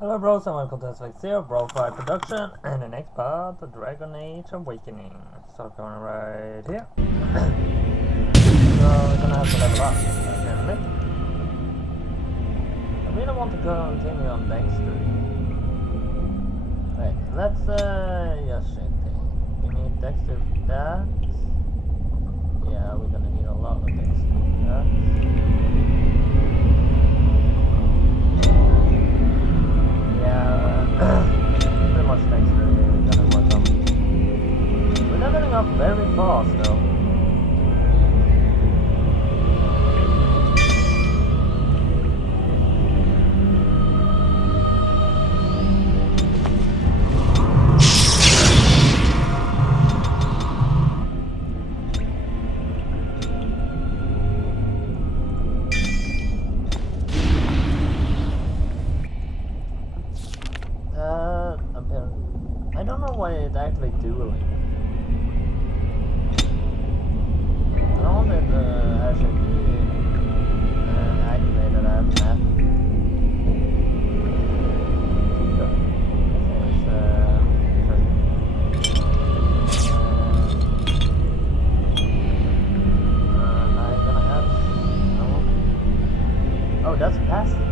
Hello bros and welcome to SX0 BroFive production and the next part of Dragon Age Awakening. So going right here. So we're gonna have to level up apparently. I really want to continue on Dexter. Wait, let's just check thing. We need Dexter for that. Yeah, we're gonna need a lot of Dexter for that. Pretty much next we're gonna work on. We're leveling up very fast though. I don't know why it's actually dueling. I want it actually activated at map. I'm gonna have no. Oh, that's passive.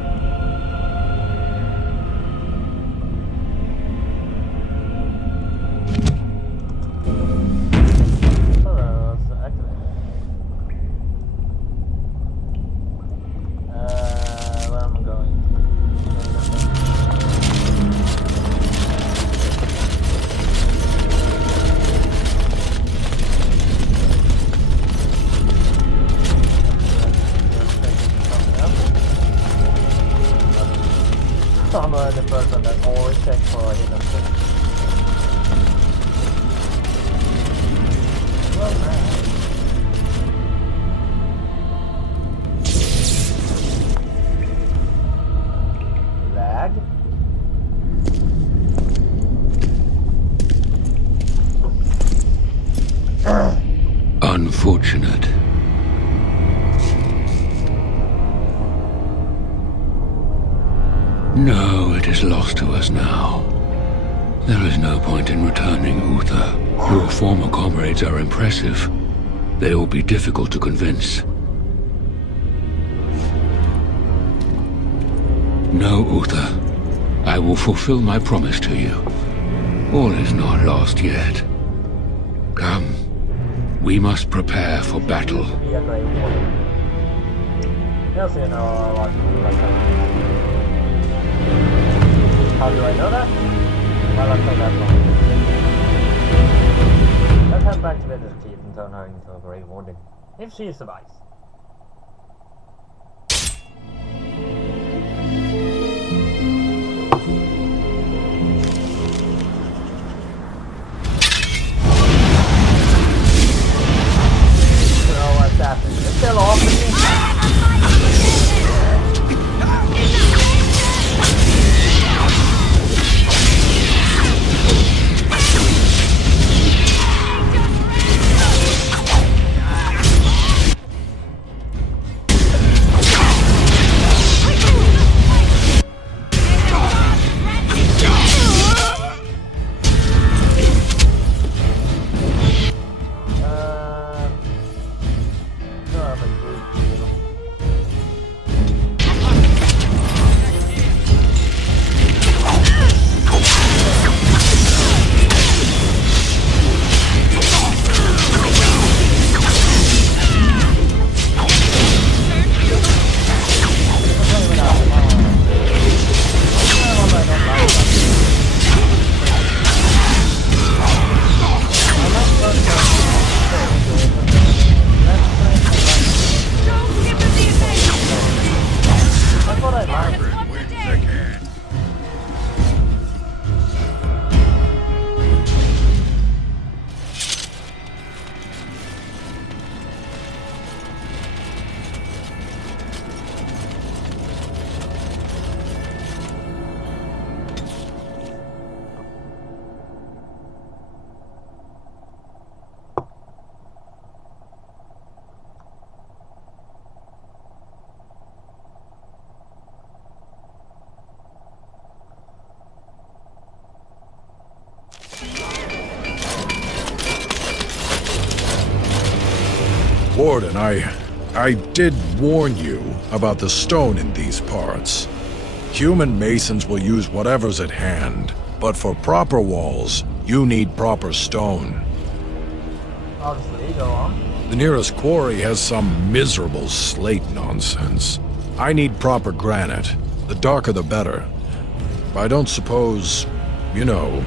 I'm the person that always checks for hidden things. Well, man. Lag? Unfortunate. No, it is lost to us now. There is no point in returning, Uther. Your former comrades are impressive. They will be difficult to convince. No, Uther. I will fulfill my promise to you. All is not lost yet. Come. We must prepare for battle. Be a great warning. Just so you know what how do I know that? Well, I'll take that long. Let's head back to Village Keep and turn her into a Grey Warden. If she survives. So what's happening? It's still off with me. Warden, I did warn you about the stone in these parts. Human masons will use whatever's at hand, but for proper walls, you need proper stone. Obviously, go on. The nearest quarry has some miserable slate nonsense. I need proper granite. The darker the better. I don't suppose, you know,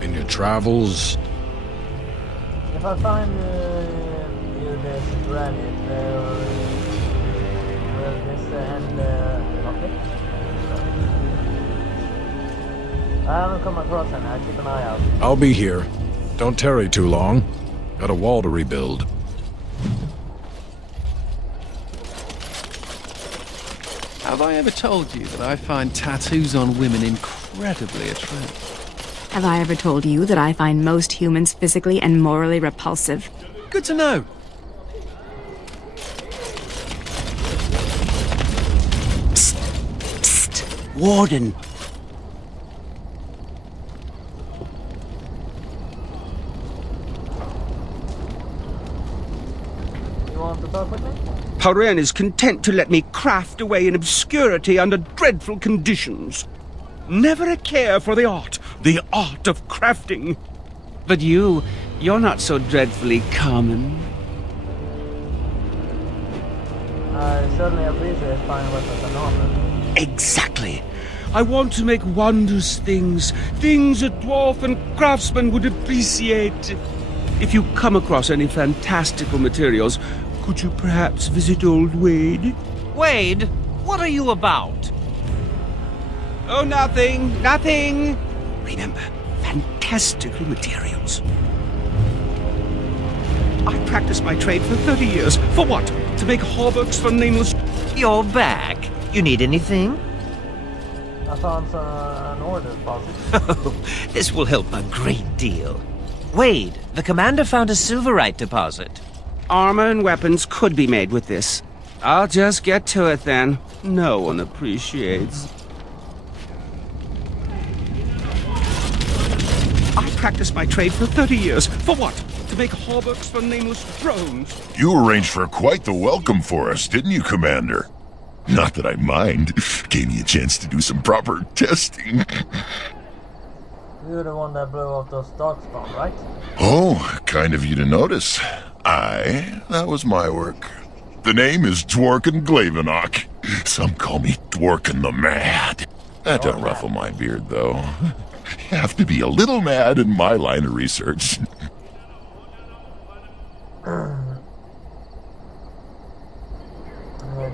in your travels... If I find you this granite, will this end okay? I haven't come across any, I keep an eye out. I'll be here. Don't tarry too long. Got a wall to rebuild. Have I ever told you that I find tattoos on women incredibly attractive? Have I ever told you that I find most humans physically and morally repulsive? Good to know. Psst. Warden. You want to talk with me? Haren is content to let me craft away in obscurity under dreadful conditions. Never a care for the art of crafting. But you're not so dreadfully common. I certainly appreciate fine weapons and armor. Exactly. I want to make wondrous things a dwarf and craftsman would appreciate. If you come across any fantastical materials, could you perhaps visit old Wade? Wade, what are you about? Oh, nothing. Remember, fantastical materials. I practiced my trade for 30 years. For what? To make hauberks for nameless... You're back. You need anything? I found an order deposit. Oh, this will help a great deal. Wade, the commander found a silverite deposit. Armor and weapons could be made with this. I'll just get to it then. No one appreciates. I practiced my trade for 30 years. For what? To make hauberks for nameless drones. You arranged for quite the welcome for us, didn't you, Commander? Not that I mind. Gave me a chance to do some proper testing. You're the one that blew up those darkspawn, right? Oh, kind of you to notice. That was my work. The name is Dworkin Glavenok. Some call me Dworkin the Mad. That don't ruffle my beard, though. Have to be a little mad in my line of research.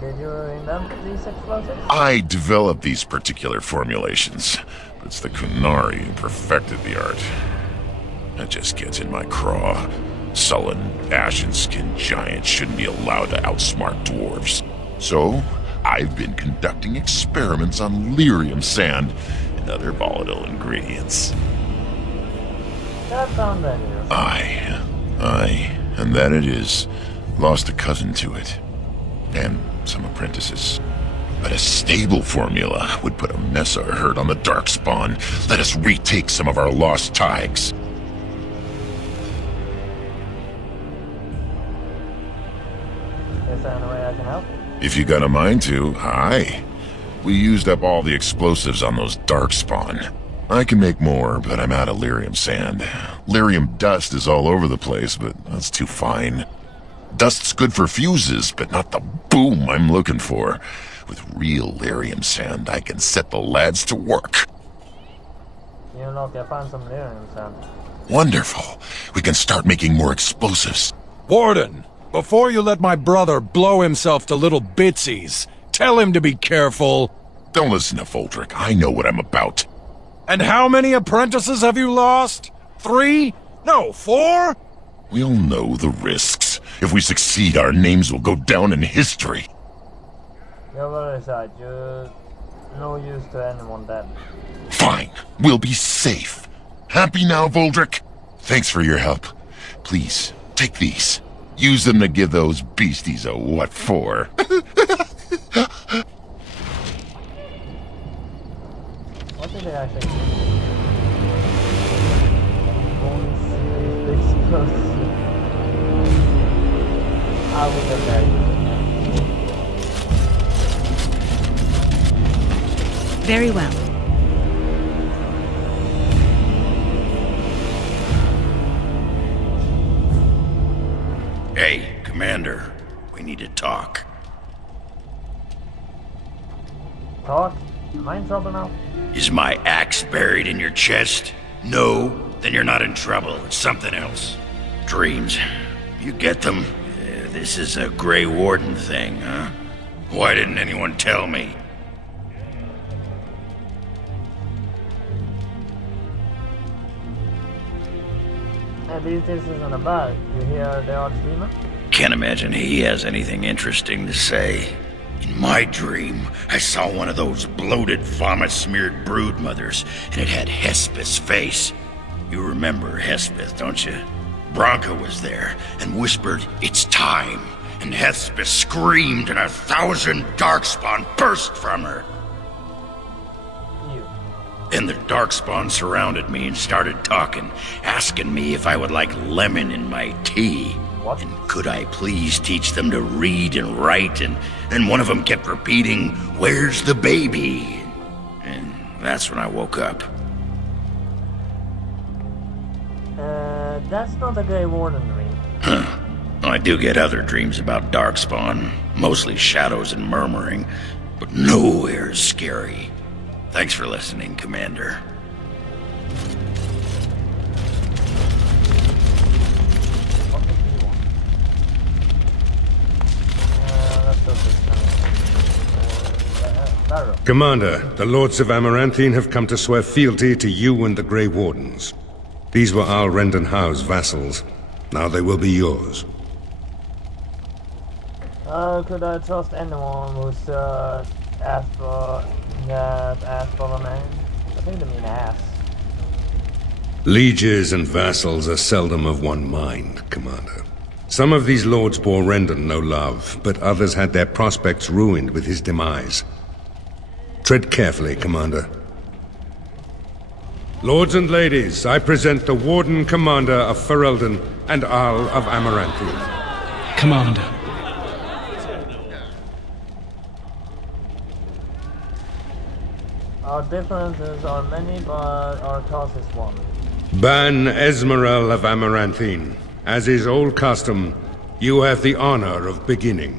Did you invent these explosives? I developed these particular formulations. It's the Kunari who perfected the art. That just gets in my craw. Sullen, ashen-skinned giants shouldn't be allowed to outsmart dwarves. So, I've been conducting experiments on lyrium sand and other volatile ingredients. That sounds dangerous. Aye, and that it is. Lost a cousin to it. And some apprentices. But a stable formula would put a Mesa herd on the Darkspawn. Let us retake some of our lost tigers. Is there any way I can help? If you got a mind to, aye. We used up all the explosives on those Darkspawn. I can make more, but I'm out of lyrium sand. Lyrium dust is all over the place, but that's too fine. Dust's good for fuses, but not the boom I'm looking for. With real lyrium sand, I can set the lads to work. You know, I find some lyrium sand. Wonderful. We can start making more explosives. Warden, before you let my brother blow himself to little bitsies, tell him to be careful. Don't listen to Voldrick. I know what I'm about. And how many apprentices have you lost? 3? No, 4? We'll know the risks. If we succeed, our names will go down in history. You're very sad. You're no use to anyone dead. Fine. We'll be safe. Happy now, Voldrick? Thanks for your help. Please, take these. Use them to give those beasties a what for. What did they actually do? Only serious explosives. I will get there. Very well. Hey, Commander. We need to talk. Talk? Am I in trouble now? Is my axe buried in your chest? No? Then you're not in trouble. It's something else. Dreams. You get them? This is a Grey Warden thing, huh? Why didn't anyone tell me? At least this isn't a bug. You hear the Archdemon? Can't imagine he has anything interesting to say. In my dream, I saw one of those bloated, vomit-smeared broodmothers, and it had Hespeth's face. You remember Hespeth, don't you? Bronca was there and whispered, "It's time." And Hespeth screamed and 1,000 darkspawn burst from her. You. Then the darkspawn surrounded me and started talking, asking me if I would like lemon in my tea. What? And could I please teach them to read and write? And one of them kept repeating, "Where's the baby?" And that's when I woke up. That's not a Grey Warden dream. Huh. I do get other dreams about darkspawn, mostly shadows and murmuring, but nowhere as scary. Thanks for listening, Commander. What do you want? Let's go this time. Barrow. Commander, the Lords of Amaranthine have come to swear fealty to you and the Grey Wardens. These were Al Rendenhau's vassals. Now they will be yours. Could I trust anyone who's asked for a man? I think they mean ass. Lieges and vassals are seldom of one mind, Commander. Some of these lords bore Rendon no love, but others had their prospects ruined with his demise. Tread carefully, Commander. Lords and ladies, I present the Warden Commander of Ferelden and Arl of Amaranthine. Commander. Our differences are many, but our cause is one. Ban Esmeralda of Amaranthine. As is old custom, you have the honor of beginning.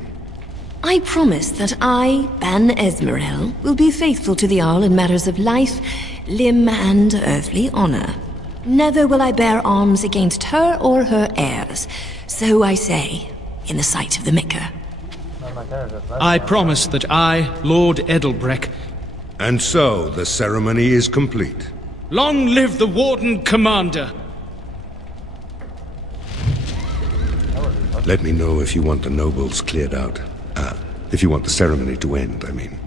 I promise that I, Ban Esmeralda, will be faithful to the Arl in matters of life, limb, and earthly honor. Never will I bear arms against her or her heirs. So I say, in the sight of the Maker. I promise that I, Lord Edelbreck... And so, the ceremony is complete. Long live the Warden Commander! Let me know if you want the nobles cleared out. If you want the ceremony to end, I mean.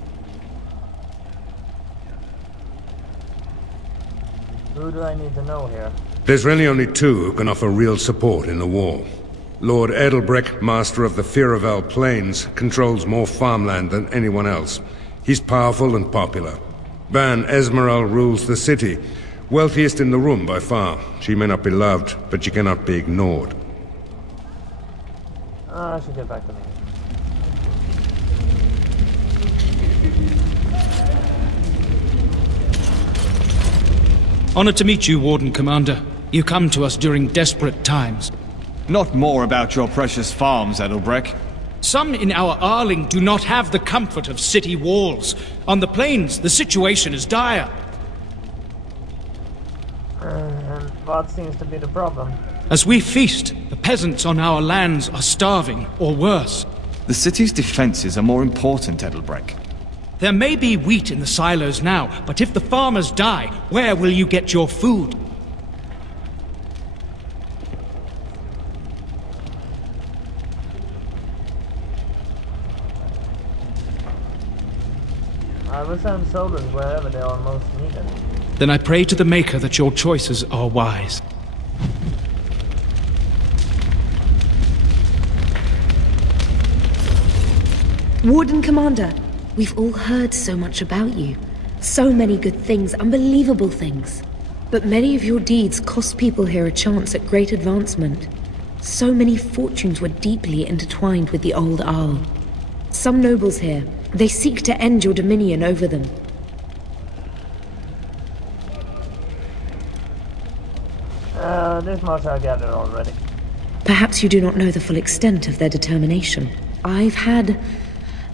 Who do I need to know here? There's really only two who can offer real support in the war. Lord Edelbreck, master of the Firavel Plains, controls more farmland than anyone else. He's powerful and popular. Ban Esmeralda rules the city. Wealthiest in the room by far. She may not be loved, but she cannot be ignored. I should get back to me. Honored to meet you, Warden Commander. You come to us during desperate times. Not more about your precious farms, Edelbreck. Some in our Arling do not have the comfort of city walls. On the plains, the situation is dire. And what seems to be the problem? As we feast, the peasants on our lands are starving, or worse. The city's defenses are more important, Edelbreck. There may be wheat in the silos now, but if the farmers die, where will you get your food? I will send soldiers wherever they are most needed. Then I pray to the Maker that your choices are wise. Warden Commander, we've all heard so much about you. So many good things, unbelievable things. But many of your deeds cost people here a chance at great advancement. So many fortunes were deeply intertwined with the old Arl. Some nobles here, they seek to end your dominion over them. This much I gathered already. Perhaps you do not know the full extent of their determination. I've had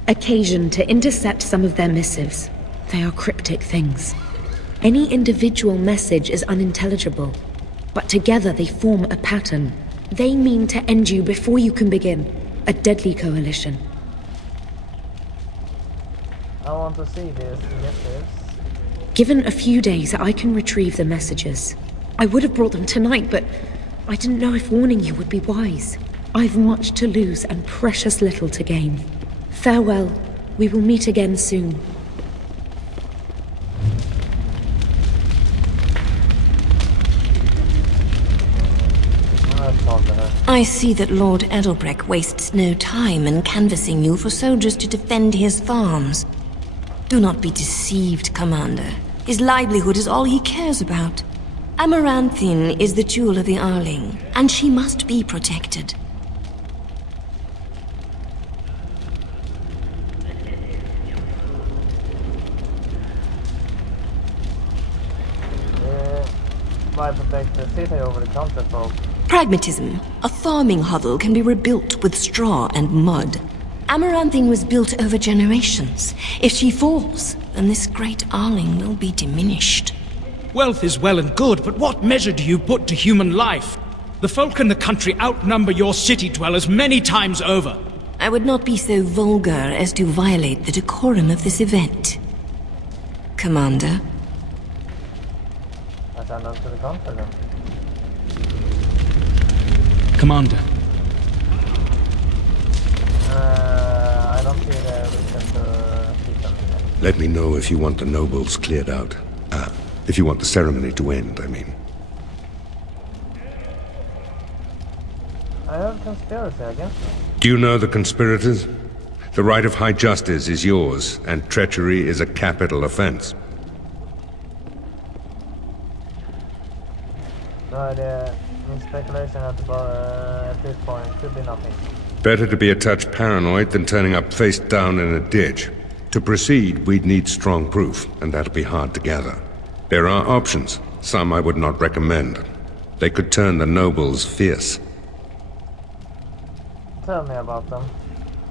occasion to intercept some of their missives. They are cryptic things. Any individual message is unintelligible, but together they form a pattern. They mean to end you before you can begin. A deadly coalition. I want to see these missives. Given a few days, I can retrieve the messages. I would have brought them tonight, but I didn't know if warning you would be wise. I've much to lose and precious little to gain. Farewell. We will meet again soon. I see that Lord Edelbreck wastes no time in canvassing you for soldiers to defend his farms. Do not be deceived, Commander. His livelihood is all he cares about. Amaranthine is the jewel of the Arling, and she must be protected. Why protect the city over the concept of Pragmatism. A farming hovel can be rebuilt with straw and mud. Amaranthine was built over generations. If she falls, then this great Arling will be diminished. Wealth is well and good, but what measure do you put to human life? The folk in the country outnumber your city dwellers many times over. I would not be so vulgar as to violate the decorum of this event. Commander? I turned on to the continent. Commander. I don't see the reason to keep them in there. Let me know if you want the nobles cleared out. If you want the ceremony to end, I mean. I heard conspiracy against me. Do you know the conspirators? The right of high justice is yours, and treachery is a capital offense. No idea. Speculation at this point could be nothing. Better to be a touch paranoid than turning up face down in a ditch. To proceed, we'd need strong proof, and that'll be hard to gather. There are options, some I would not recommend. They could turn the nobles fierce. Tell me about them.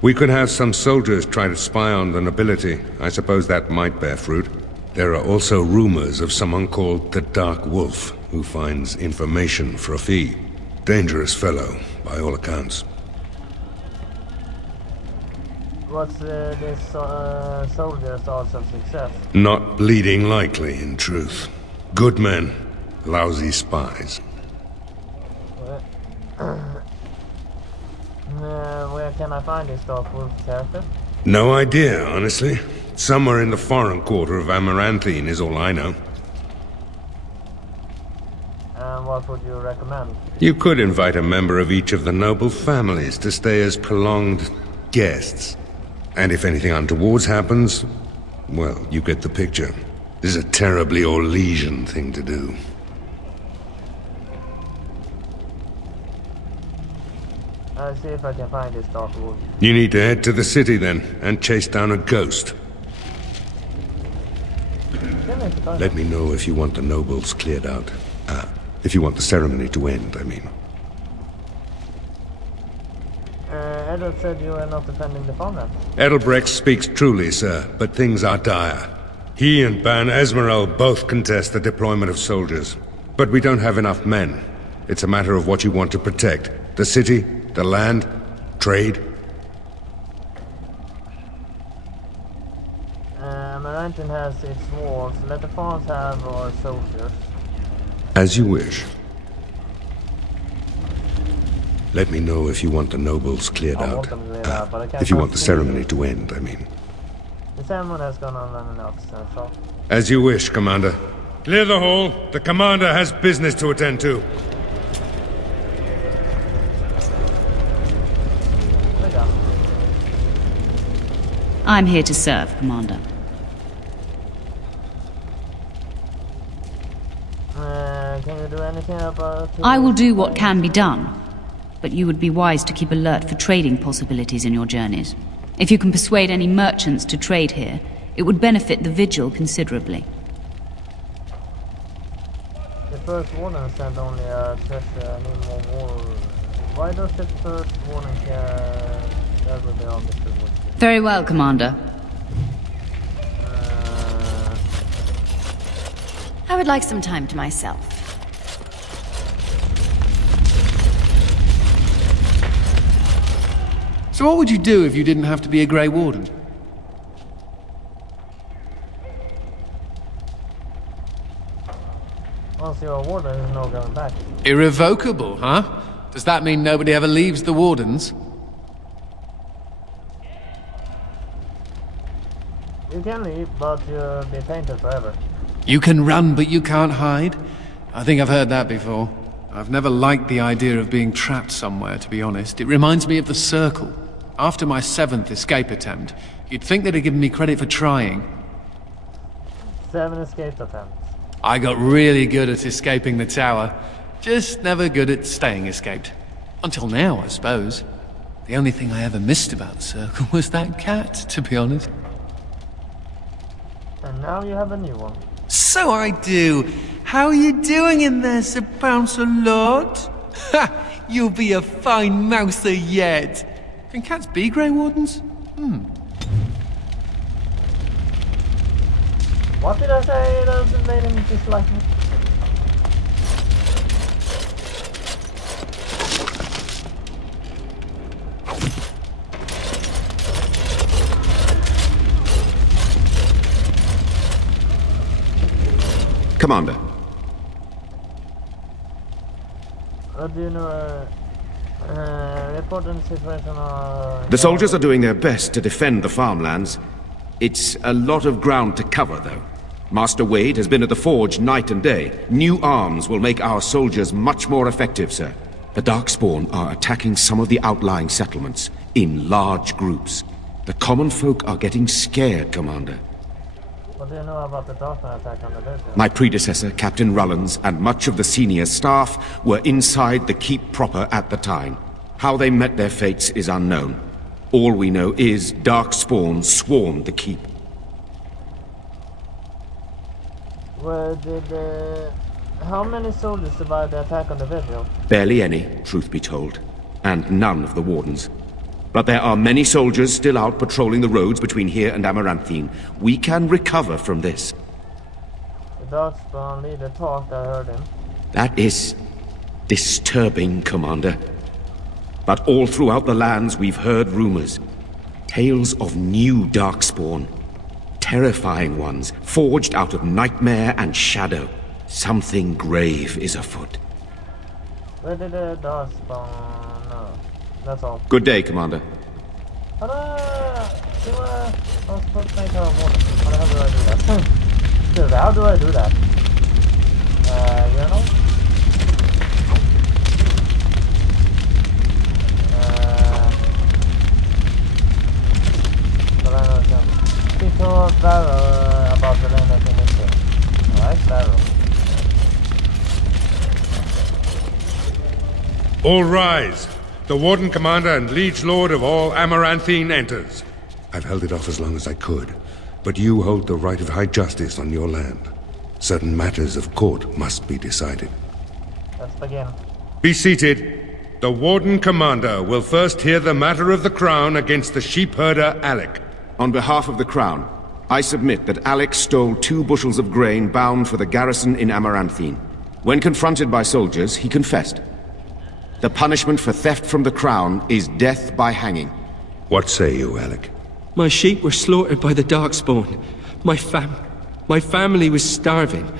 We could have some soldiers try to spy on the nobility. I suppose that might bear fruit. There are also rumors of someone called the Dark Wolf, who finds information for a fee. Dangerous fellow, by all accounts. What's this soldier's odds of success? Not bleeding likely, in truth. Good men, lousy spies. Where can I find this Dark Wolf character? No idea, honestly. Somewhere in the foreign quarter of Amaranthine is all I know. And what would you recommend? You could invite a member of each of the noble families to stay as prolonged guests. And if anything untoward happens, well, you get the picture. This is a terribly Orlesian thing to do. I'll see if I can find this Dark Wolf. You need to head to the city then, and chase down a ghost. Let me know if you want the nobles cleared out. If you want the ceremony to end, I mean. Edward said you were not defending the farmland. Edelbrecht speaks truly, sir, but things are dire. He and Ban Esmerel both contest the deployment of soldiers. But we don't have enough men. It's a matter of what you want to protect. The city, the land, trade. Amaranthine has its walls. Let the farms have our soldiers. As you wish. Let me know if you want the nobles cleared out. If you want the ceremony to end, I mean. The ceremony has gone on long enough, so... As you wish, Commander. Clear the hall. The Commander has business to attend to. I'm here to serve, Commander. Can you do anything about... I will do what can be done. but you would be wise to keep alert for trading possibilities in your journeys. If you can persuade any merchants to trade here, it would benefit the Vigil considerably. The first warden sent only a treasure, need more war. Why does the first warden care ever be on Mr. Wood? Very well, Commander. I would like some time to myself. So what would you do if you didn't have to be a Grey Warden? Once you're a warden, there's no going back. Irrevocable, huh? Does that mean nobody ever leaves the Wardens? You can leave, but you'll be tainted forever. You can run, but you can't hide? I think I've heard that before. I've never liked the idea of being trapped somewhere, to be honest. It reminds me of the Circle. After my 7th escape attempt, you'd think they'd have given me credit for trying. 7 escape attempts. I got really good at escaping the tower. Just never good at staying escaped. Until now, I suppose. The only thing I ever missed about the Circle was that cat, to be honest. And now you have a new one. So I do. How are you doing in there, Sir Bouncer Lord? Ha! You'll be a fine mouser yet. Can cats be Grey Wardens? What did I say that made him dislike me? Commander. Do you know report on the situation? The soldiers are doing their best to defend the farmlands. It's a lot of ground to cover, though. Master Wade has been at the forge night and day. New arms will make our soldiers much more effective, sir. The Darkspawn are attacking some of the outlying settlements in large groups. The common folk are getting scared, Commander. What do you know about the Darkman attack on the village? My predecessor, Captain Rullans, and much of the senior staff were inside the keep proper at the time. How they met their fates is unknown. All we know is Darkspawn swarmed the keep. Where did how many soldiers survived the attack on the vigil? Barely any, truth be told, and none of the wardens. But there are many soldiers still out patrolling the roads between here and Amaranthine. We can recover from this. The Darkspawn leader talked, I heard him. That is disturbing, Commander. But all throughout the lands we've heard rumors. Tales of new Darkspawn. Terrifying ones, forged out of nightmare and shadow. Something grave is afoot. Where did the Darkspawn know? That's all. Good day, Commander. I was supposed to make her a warden. How the hell do I do that? Dude, how do I do that? You know? But I don't know. Speak to Barrow about the land that's in this thing. Alright, Barrow. All rise. The Warden Commander and Liege Lord of all Amaranthine enters. I've held it off as long as I could, but you hold the right of high justice on your land. Certain matters of court must be decided. Let's begin. Be seated. The Warden Commander will first hear the matter of the Crown against the sheep herder Alec. On behalf of the Crown, I submit that Alec stole 2 bushels of grain bound for the garrison in Amaranthine. When confronted by soldiers, he confessed. The punishment for theft from the Crown is death by hanging. What say you, Alec? My sheep were slaughtered by the Darkspawn. My family was starving.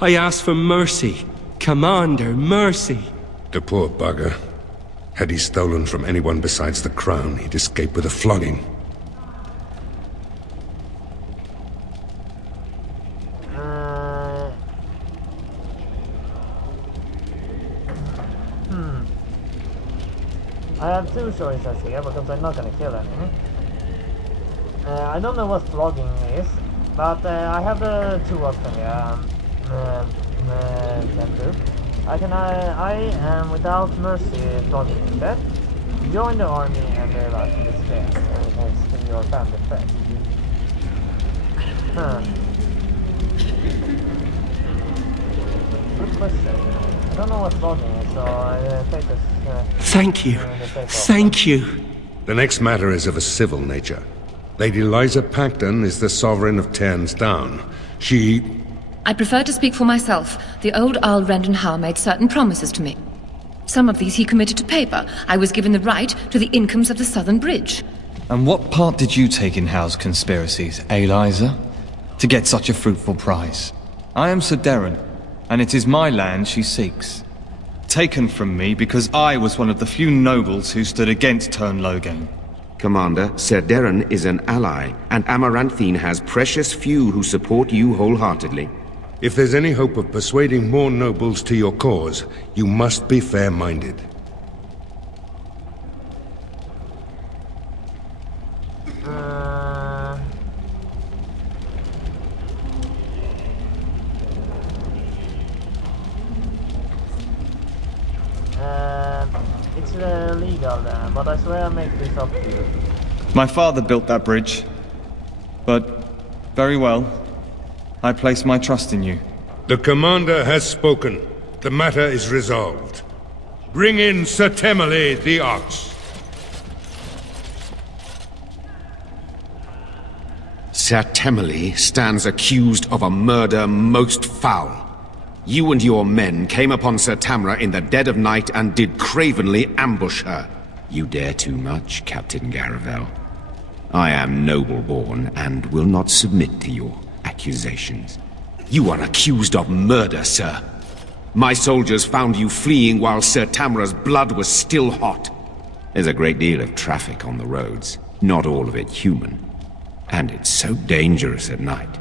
I asked for mercy. Commander, mercy. The poor bugger. Had he stolen from anyone besides the Crown, he'd escape with a flogging. I have 2 choices here because I'm not gonna kill any. I don't know what flogging is, but I have 2 options here. Can do. I am without mercy targeting death. Join the army and realize in this case, and it takes to your family effect. Good question. I don't know what logging is, so I take this. Thank you. Thank you. The next matter is of a civil nature. Lady Liza Pacton is the sovereign of Terns Down. I prefer to speak for myself. The old Earl Rendon Howe made certain promises to me. Some of these he committed to paper. I was given the right to the incomes of the Southern Bridge. And what part did you take in Howe's conspiracies, Liza? To get such a fruitful prize? I am Sir Darren, and it is my land she seeks. Taken from me because I was one of the few nobles who stood against Tern Logain. Commander, Sir Darren is an ally, and Amaranthine has precious few who support you wholeheartedly. If there's any hope of persuading more nobles to your cause, you must be fair-minded. It's legal then, but I swear I make this up to you. My father built that bridge, but very well. I place my trust in you. The commander has spoken. The matter is resolved. Bring in Sir Temele the Ox. Sir Temele stands accused of a murder most foul. You and your men came upon Sir Tamra in the dead of night and did cravenly ambush her. You dare too much, Captain Garavel. I am noble-born and will not submit to your accusations. You are accused of murder, sir. My soldiers found you fleeing while Sir Tamra's blood was still hot. There's a great deal of traffic on the roads, not all of it human. And it's so dangerous at night.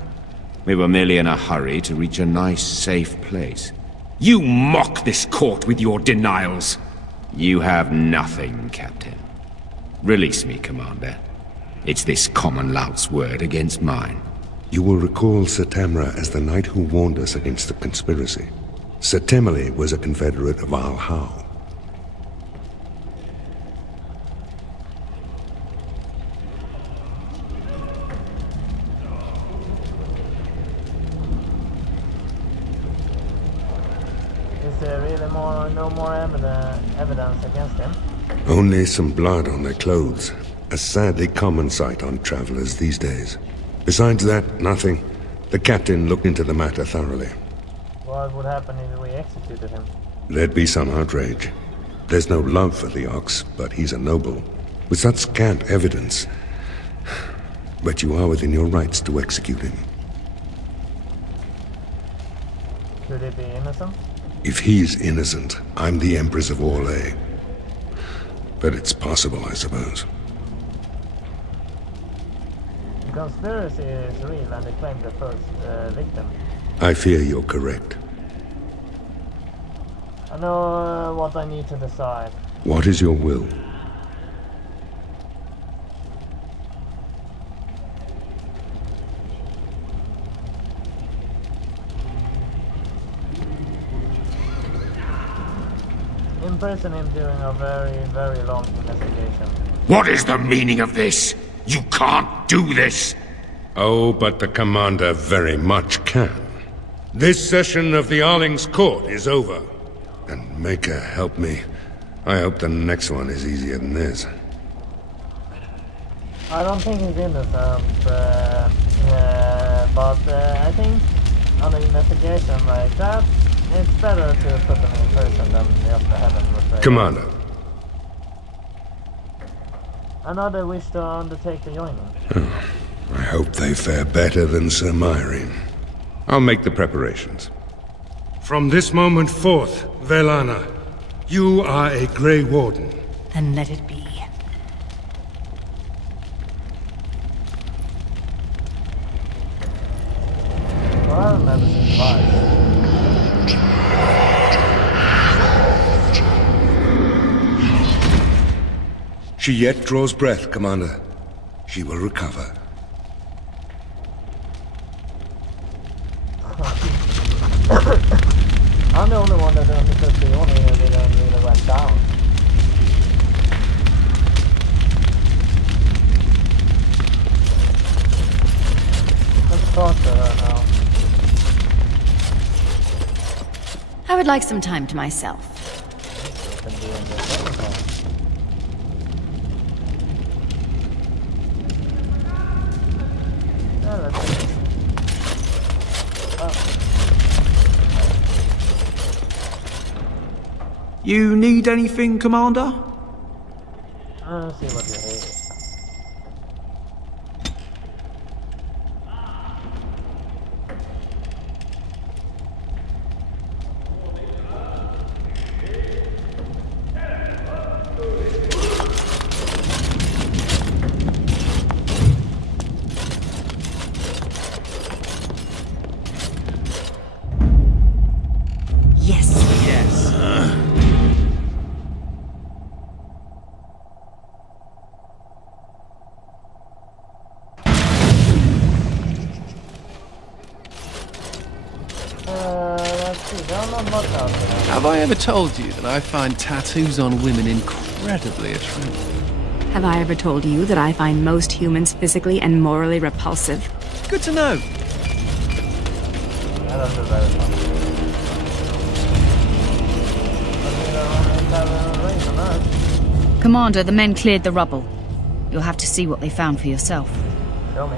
We were merely in a hurry to reach a nice, safe place. You mock this court with your denials. You have nothing, Captain. Release me, Commander. It's this common lout's word against mine. You will recall Sir Tamra as the knight who warned us against the conspiracy. Sir Temele was a confederate of Al Howe. Is there really no more evidence against him? Only some blood on their clothes. A sadly common sight on travelers these days. Besides that, nothing. The captain looked into the matter thoroughly. What would happen if we executed him? There'd be some outrage. There's no love for the Ox, but he's a noble. With such scant evidence. But you are within your rights to execute him. Could he be innocent? If he's innocent, I'm the Empress of Orlais. But it's possible, I suppose. The conspiracy is real and they claim the first victim. I fear you're correct. I know what I need to decide. What is your will? Imprison him during a very, very long investigation. What is the meaning of this? You can't do this! Oh, but the commander very much can. This session of the Arling's court is over. And Maker help me. I hope the next one is easier than this. I don't think he's innocent, but I think on an investigation like that, it's better to put them in prison than just have them restrained. Commander. Another wish to undertake the joining. Oh, I hope they fare better than Sir Myrene. I'll make the preparations. From this moment forth, Velana, you are a Grey Warden. Then let it be. Well, I remember some vibes. She yet draws breath, Commander. She will recover. I'm the only one that understood the only really went down. Let's talk to her now. I would like some time to myself. Can be in the second part. Yeah, let's see. You need anything, Commander? Let's see what you hate. Have I ever told you that I find tattoos on women incredibly attractive? Have I ever told you that I find most humans physically and morally repulsive? Good to know. Commander, the men cleared the rubble. You'll have to see what they found for yourself. Show me.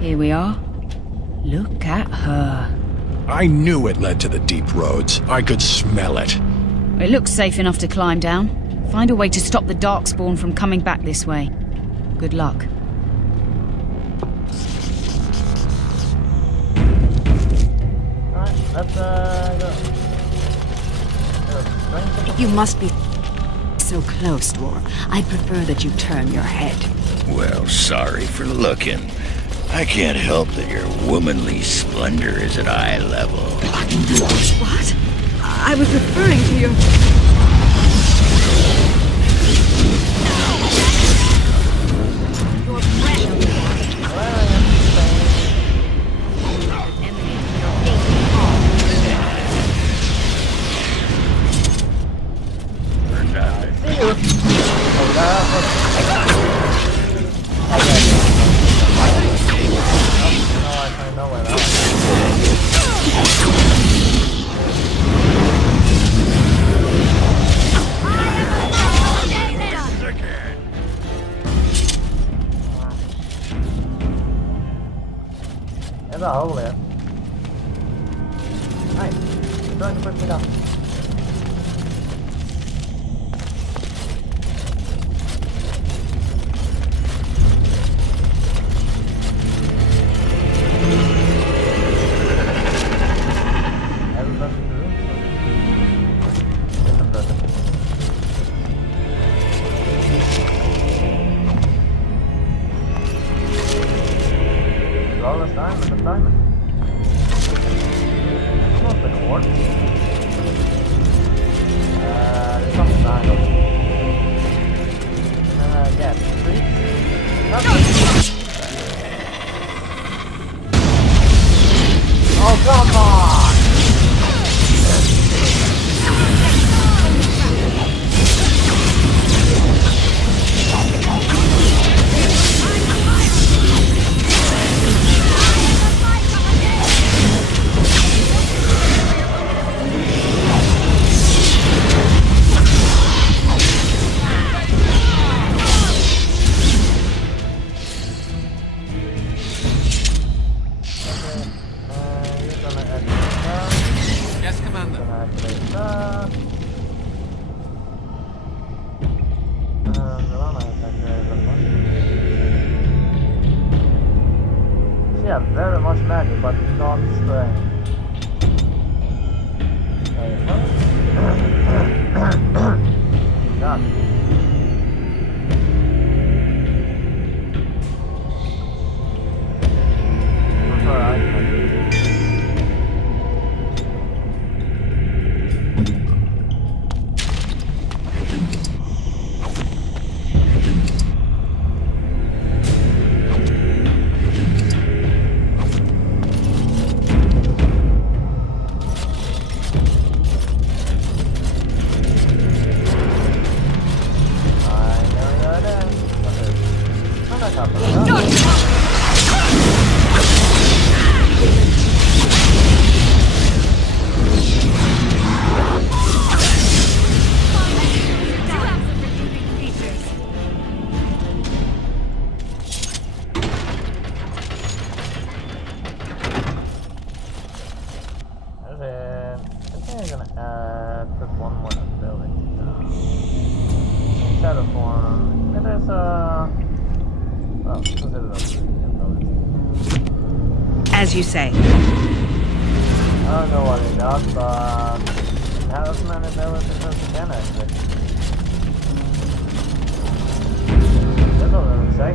Here we are. Look at her. I knew it led to the deep roads. I could smell it. It looks safe enough to climb down. Find a way to stop the Darkspawn from coming back this way. Good luck. Alright, let's go. You must be so close, Dwarf. I'd prefer that you turn your head. Well, sorry for looking. I can't help that your womanly splendor is at eye level. What? I was referring to your... There's a hole there. Nice. You're trying to push me down. Everybody in the room. Different person. Flawless diamond, a diamond. Not the quartz. There's something behind us. Yeah, three. Oh, come on! Yes, Commander. Yeah, very much magic, but not strength. Done. As you say. I don't know what it does, but it has as many abilities as it can actually. That's all I would say.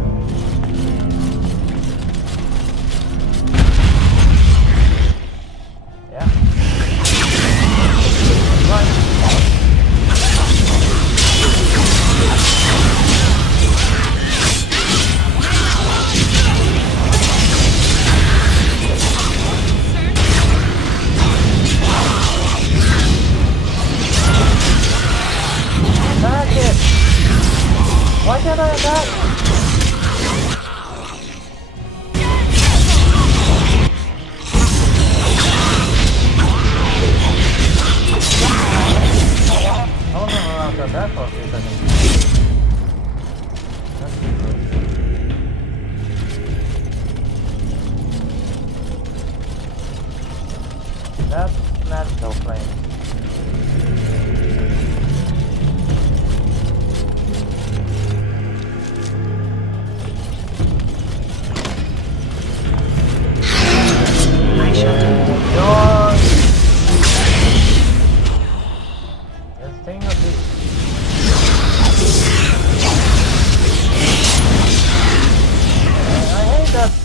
Yeah. Right. Why can't I attack? I don't know how to attack for a few seconds. That's magical flame.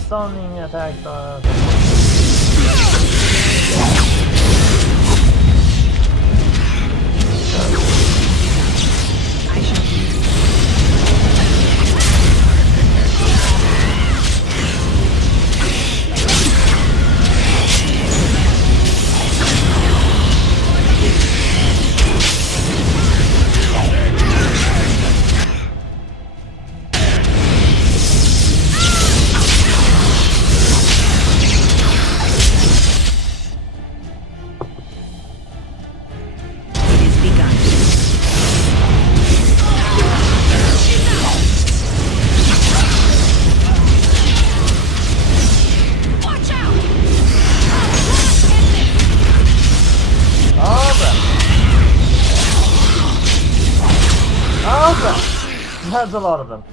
Stunning attack. That's a lot of them.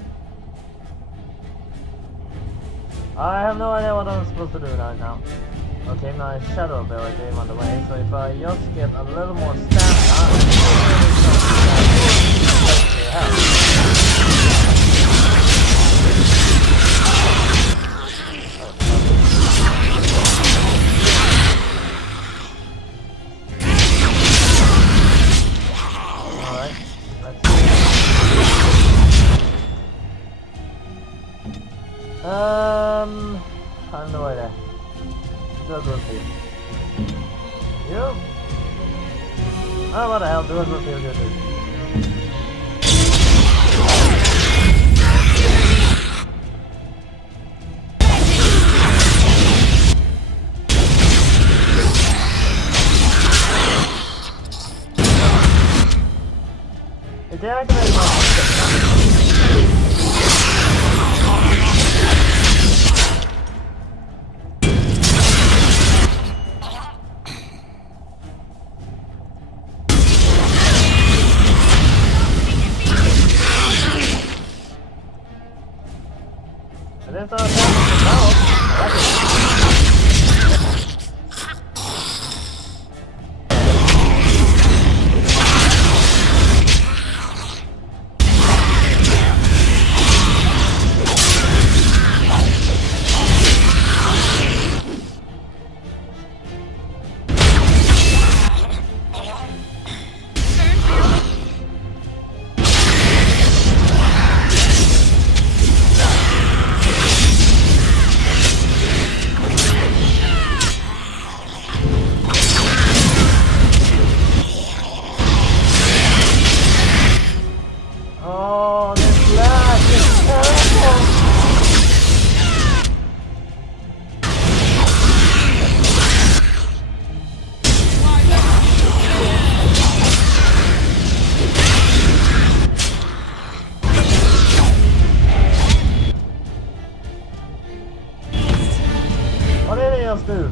I have no idea what I'm supposed to do right now. Okay, my shadow ability is on the way, so if I just get a little more Alright, let's see. I have no idea. Do a group here. You? Oh, what the hell? Do a group here, dude. It deactivated my Oh, this lag is terrible! Let's do.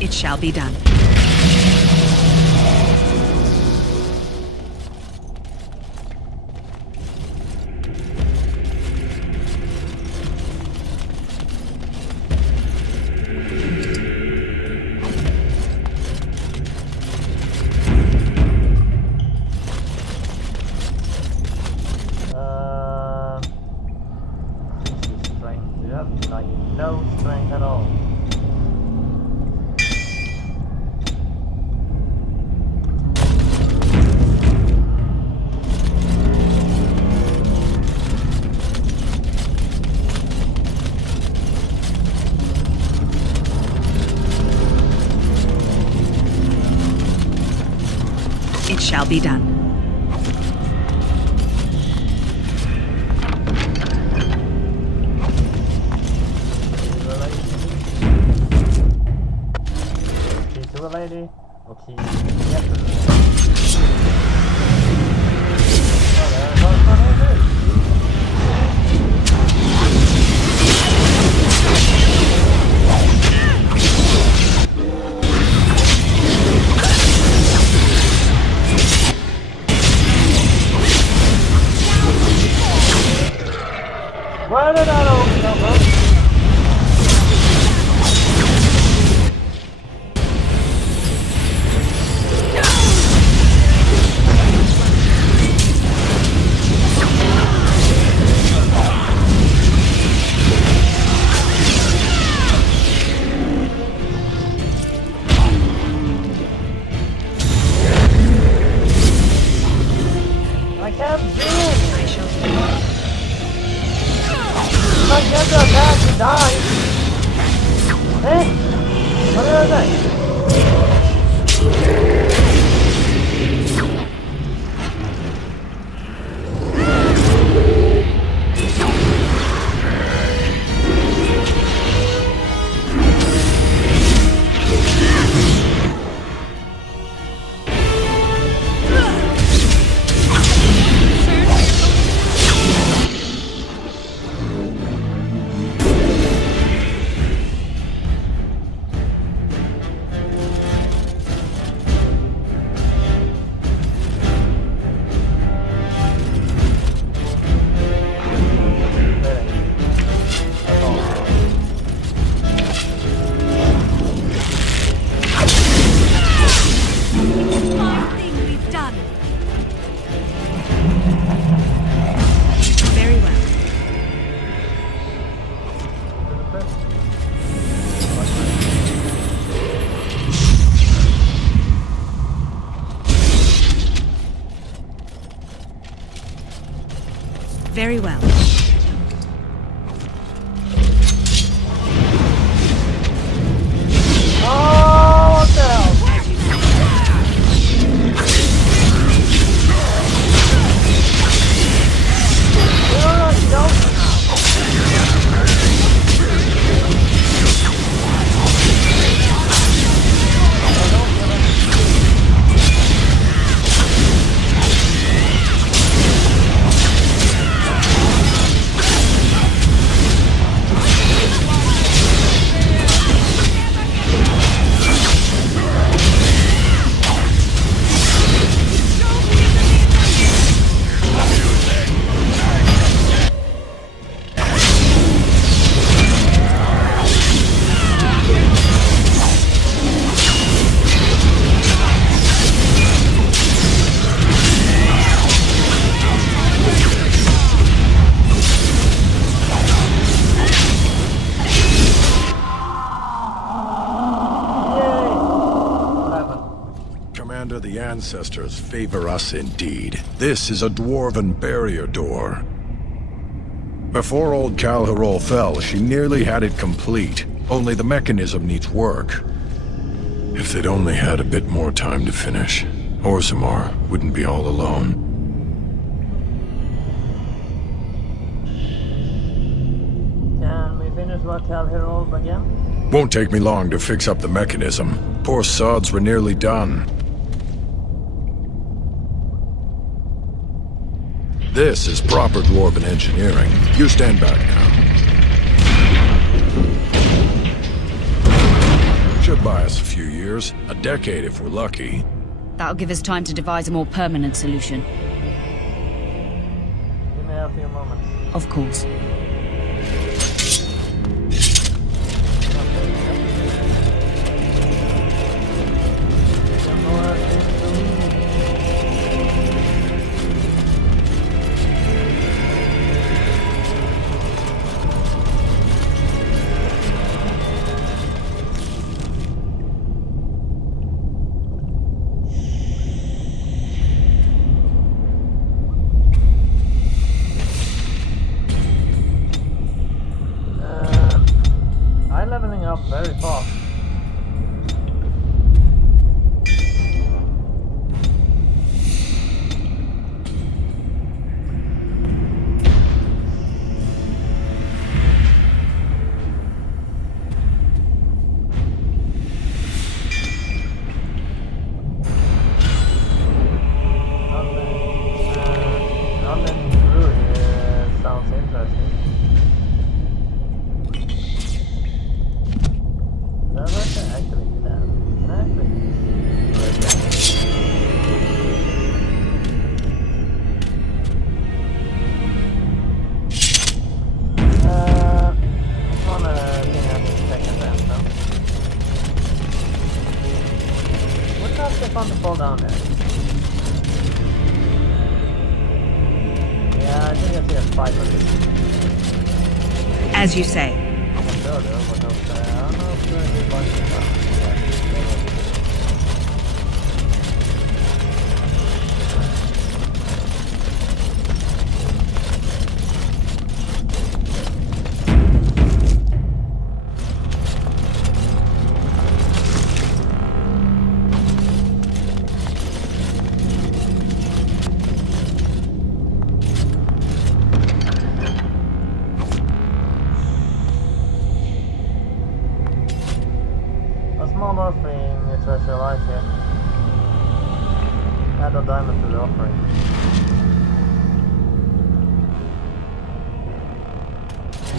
It shall be done. Strength. You have like no strength at all. It shall be done. Key to a lady, or key yes to the lady. Where did that all come from? I can't do it! I shall if I get the attack, he dies! Eh? What did I say? Very well. Oh, what the hell? The ancestors favor us indeed. This is a dwarven barrier door. Before old Calherol fell, she nearly had it complete. Only the mechanism needs work. If they'd only had a bit more time to finish, Orzammar wouldn't be all alone. Can we finish what Calherol began? Won't take me long to fix up the mechanism. Poor sods were nearly done. This is proper dwarven engineering. You stand back now. Should buy us a few years. A decade if we're lucky. That'll give us time to devise a more permanent solution. Give me a few moments. Of course. Leveling up very fast. Sounds interesting. Fun to fall down there. Yeah, I think I see a spike on this. As you say. I don't know if there's a bunch of stuff. Small offering treasure right here. Add a diamond to the offering.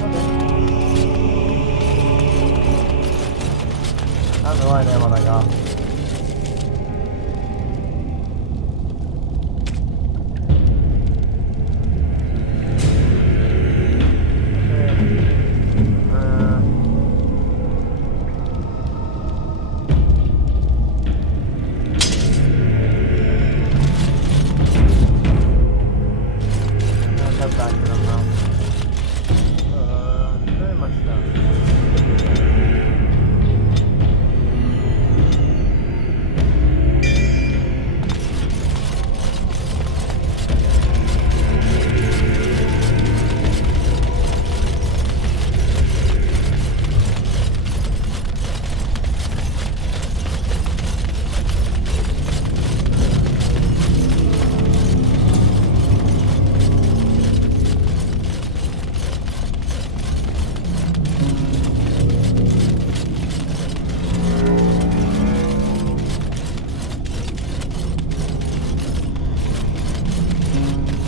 Okay. I have no idea what I got. Back to them now. Very much done.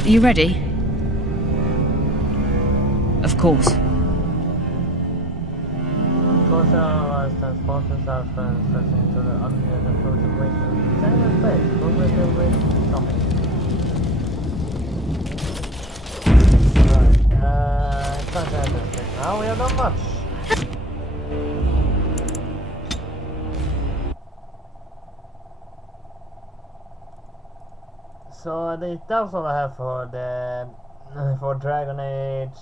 Are you ready? Of course. Transporters are searching into the unknown approach of Awekening. Sending in space. Progressive rate stopping. Alright, it's time to end this thing. Now we have done much. So that's all I have for the Dragon Age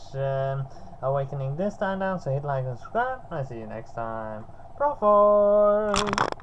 Awakening this time down. So hit like and subscribe. I see you next time. BroFive.